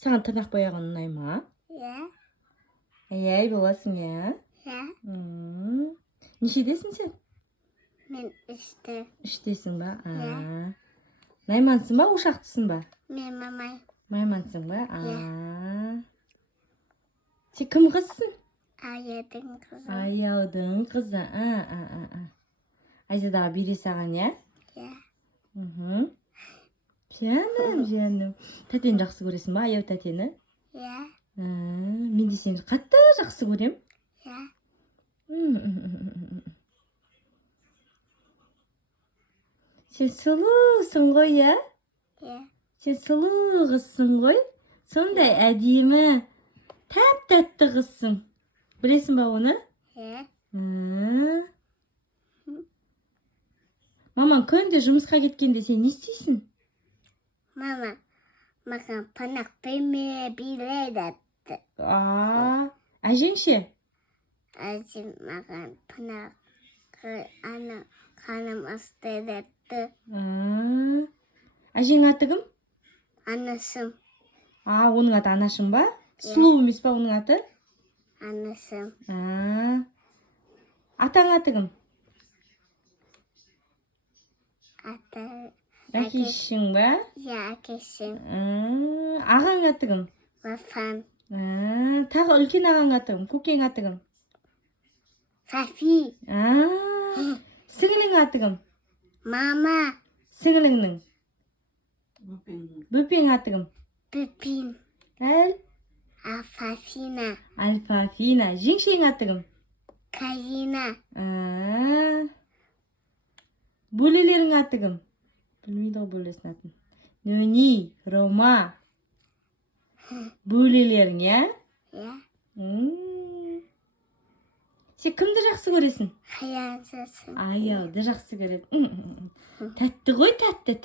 Саған тырнақ бояған ұнай ма? Иә. Ай, боласың, иә? Иә. Нешедесің сен? Мен үште. Үштесің ба? Иә. Наймансың ба, ошақтысың ба? Мен мамай. Маймансың ба? Иә. Сен кім қызсың? Аяудың қызы. Аяудың қызы. Айзадаға бере саған, иә? Иә. Жаным. Тәтені жақсы көресің ба, аяу тәтені? Иә. Мен де сені қатты жақсы көрем. Иә. Сен сұлусың ғой, иә? Иә. Сен сұлу қызсың ғой? Сондай әдемі, тәп-тәтті қызсың. Білесің ба оны? Иә. Мамаң күнде жұмысқа кеткенде сен не істейсің? Мама, маған панақ берме биледі. Әжең ше? Әжем маған панақ қаным астырды. Әжең аты кім? Анасым. Оның аты Анашым ба? Сұлу емес па оның аты? Анасым. Атаң аты кім? Әкешің ба? Иә, әкешім. Ағаң аты кім? Вафам. Тағы үлкен ағаң аты кім? Көкең аты кім? Фафи. Сіңілің аты кім? Мама. Сіңіліңнің? Бөпең аты кім? Бүпин. Алфафина. Альфафина. Жеңшең аты кім? Карина. Бөлелерің аты кім? Білмейді ғой бөлесін атын. Нөни, Рома. Бөлелерің, иә? Иә. Сен кімді жақсы көресің? Аяудың. Аяуды жақсы көреді. Тәтті ғой, тәтті.